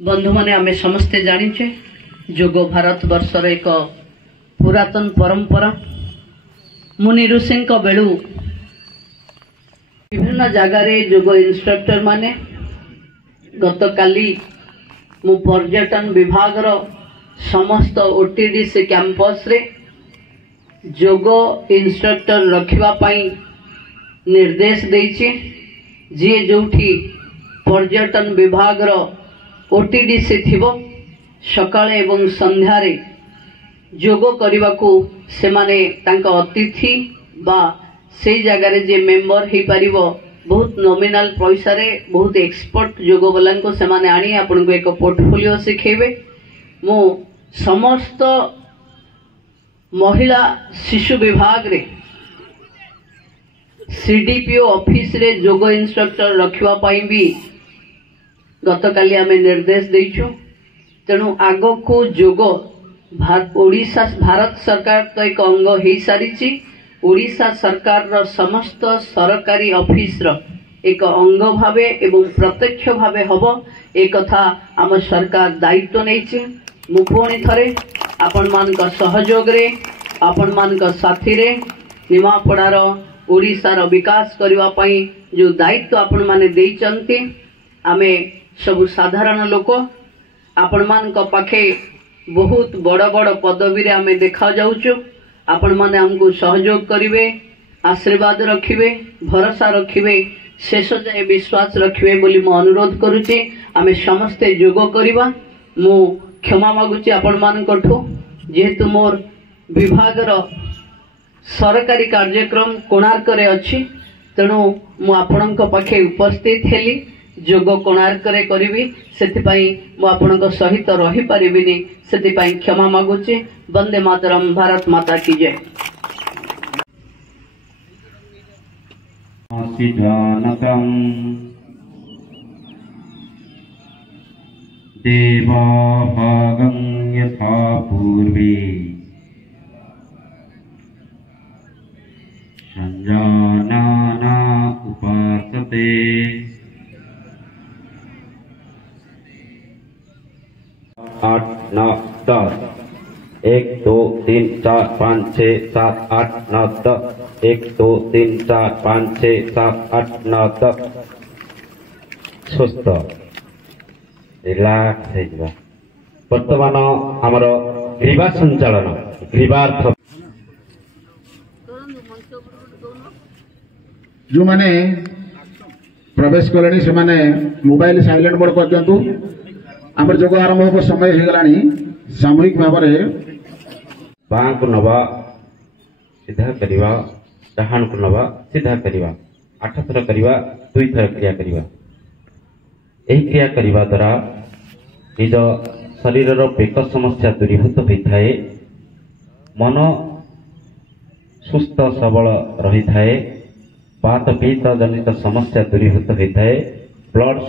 बंधु माने आमे समस्ते जानिचे जोग भारत वर्षर एक पुरातन परंपरा। मुनि ऋषि बेलू विभिन्न जगार जोग इंस्ट्रक्टर माने गत काली मु पर्यटन विभाग समस्त ओटीडीसी कैंपस रे जोग इंस्ट्रक्टर रखिबा पाई निर्देश देइछि। जी जोठी पर्यटन विभाग ओटीडीसी थिबो सकाळे एवं संध्यारे जोग करबाकू से माने तांका अतिथि बा से जगार जे मेंबर ही पारिबो बहुत नॉमिनल पैसा रे बहुत एक्सपर्ट जोग वाला को से माने आनी आपन को एक पोर्टफोलियो सिखेबे। मु समस्त महिला शिशु विभाग रे सीडीपीओ ऑफिस रे जोग इंस्ट्रक्टर रखिबा पाई भी गतकाली आमे निर्देश देइछु। तेणु आग को जोग ओडिशा भारत सरकार तो एक अंग हो सारी ओडिशा सरकार रो समस्त सरकारी ऑफिस रो एक अंग भावे एवं प्रत्यक्ष भावे हबो एक कथा आम सरकार दायित्व नैछि। मु पुणी थरे आपण मान का सहयोग रे आपण मान का साथी रे निमापड़ार ओडिशा रो विकास करबा पई जो दायित्व आपण माने देइचंती आमे सब साधारण लोक आपण मान का पाखे बहुत बड़ बड़ पदवी रे आमे देखा जाउछु। आपण माने हमको सहयोग करिवे आशीर्वाद रखिवे भरोसा रखिवे शेष जाए विश्वास रखिवे बोली मु अनुरोध करूची। आमे समस्ते जोग करिवा। मु क्षमा मागुची आपण मान कठो जेहेतु मोर विभाग रो सरकारी कार्यक्रम कोणार्क रे अछि। तेणु मु आपणक पाखे उपस्थित हेली जोग कोणार्क रे करिवि सेति पई मु आपणक सहित रही परिबिनी सेति पई क्षमा मागुची। वंदे मातरम। भारत माता की जय। जानकं देवा भागं यथा पूर्वे संजानाना उपासते 8 9 10 1 2 3 4 5 6 7 8 9 10 1 2 3 4 5 6 7 8 9 10 सुस्थ रिलैक्स है। वर्तमान आमर ग्रीवा संचालन ग्रीवार्थ जो माने प्रवेश कले से माने मोबाइल साइलेंट मोड कर दियंतु। आमर जोग आरंभ हो समय हो गलानी सामूहिक भाव में बाँ को नवा सीधा करिवा डाहाण को नवा सीधा करिवा 8 थर करिवा 2 थर क्रिया करिवा। एही क्रिया करिवा द्वारा निज शरीर रो पेक समस्या दूरीभूत होता है। मन सुस्थ सबल रही थाए। बात पीत जनित समस्या दूरीभूत होता है। ब्लड